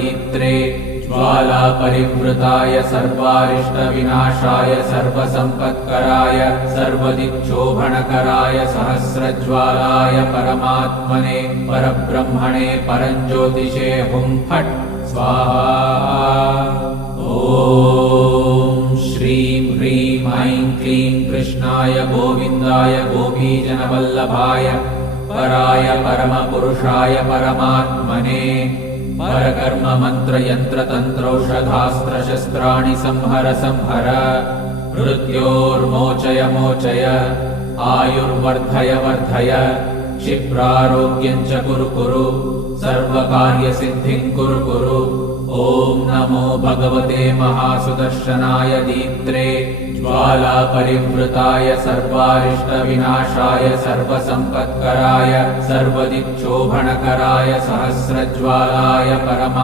दीप्त्रे ज्वाला परिवृताय सर्वारिष्टविनाशाय सर्वसम्पत्कराय सर्वदिक्शोभनकराय सहस्रज्वालाय परमात्मने परब्रह्मणे परञ्ज्योतिषे हुं फट् स्वाहा। ॐ श्रीं ह्रीं ऐं क्लीं कृष्णाय गोविन्दाय गोपीजनवल्लभाय पराय परमपुरुषाय परमात्मने परकर्म मंत्र यंत्र तंत्रौषधास्त्र शस्त्राणि संहर संहर मृत्योर्मोचय मोचय आयुर्वर्धय वर्धय क्षिप्रारोग्यं च कुरु कुरु सर्वकार्यसिद्धिं कुरु कुरु। ॐ नमो भगवते महासुदर्शनाय दीप्त्रे ज्वाला परिवृताय सर्वारिष्टविनाशाय सर्वसम्पत्कराय सर्वदिक्शोभनकराय सहस्रज्वालाय